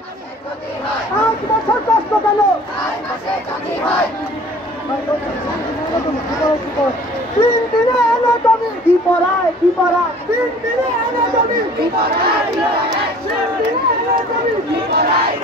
5 বছর কষ্ট কেন? 3 দিনে অ্যানাটমি কি পড়ায় 3 দিনে অ্যানাটমি কি পড়ায় 3 দিনে অ্যানাটমি কি পড়ায়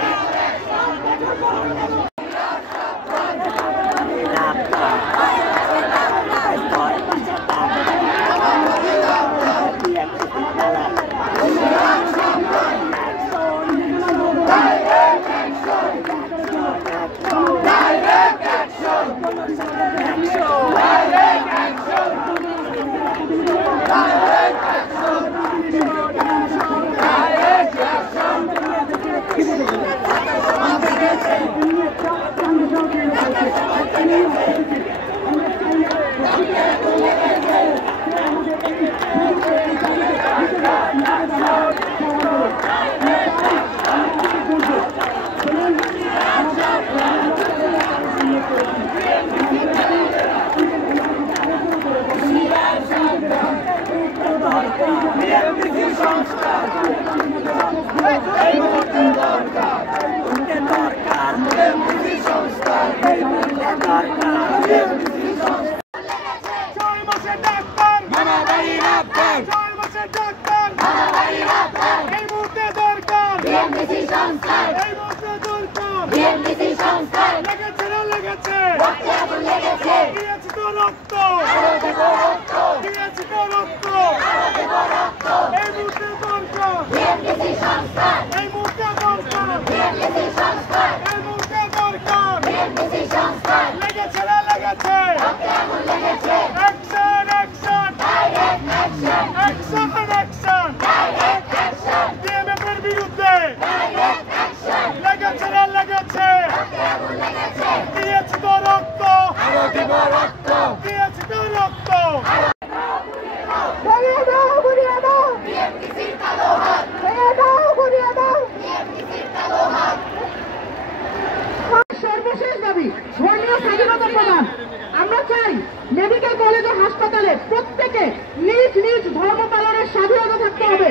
আমরা চাই মেডিকেল কলেজ ও হাসপাতালে প্রত্যেকে নিজ নিজ ধর্ম পালনের স্বাধীনতা থাকতে হবে।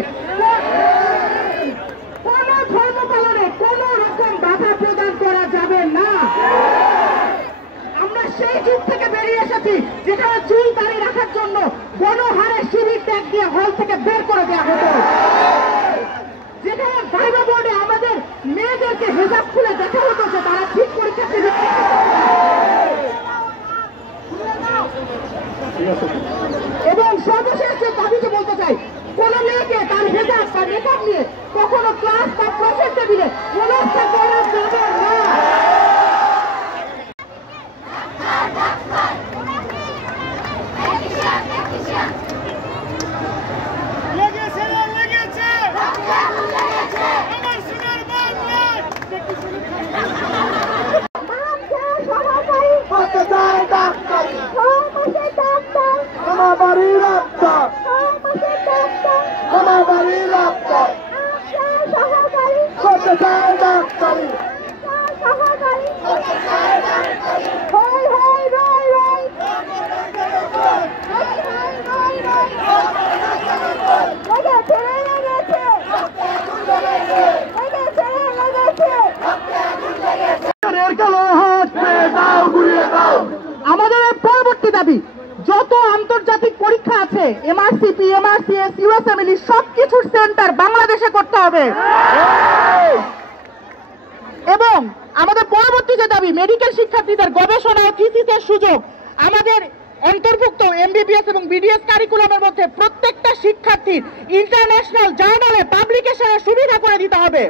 কোন ধর্ম পালনে কোন রকম বাধা প্রদান করা যাবে না। আমরা সেই যুগ থেকে বেরিয়ে এসেছি যেখানে চুল দাড়ি রাখার জন্য গণহারে শিবির ত্যাগ দিয়ে হল থেকে বের করে দেওয়া হতো, যেখানে ভাইবা বোর্ডে আমাদের মেয়েদেরকে হেজাব খুলে দেখা হতো যে তারা ঠিক পরীক্ষা দিচ্ছে। এবং সর্বশেষ যে দাবিতে বলতে চাই, কোন মেয়েকে তার হেজাব বা মেকআপ নিয়ে কখনো ক্লাস বা ক্লাসের টেবিলে হেনস্থা করা যাবে না। আমাদের পরবর্তী দাবি, যত আন্তর্জাতিক পরীক্ষা আছে এমআরসিপি, এমআরসিএস, ইউএসএমএলই সবকিছুর সেন্টার বাংলাদেশে করতে হবে। এবং আমাদের পরবর্তী যে দাবি, মেডিকেল শিক্ষার্থীদের গবেষণা ও থিসিসের সুযোগ আমাদের অন্তর্ভুক্ত এমবিবিএস এবং বিডিএস কারিকুলামের মধ্যে প্রত্যেকটা শিক্ষার্থীর ইন্টারন্যাশনাল জার্নালে পাবলিকেশনের সুবিধা করে দিতে হবে।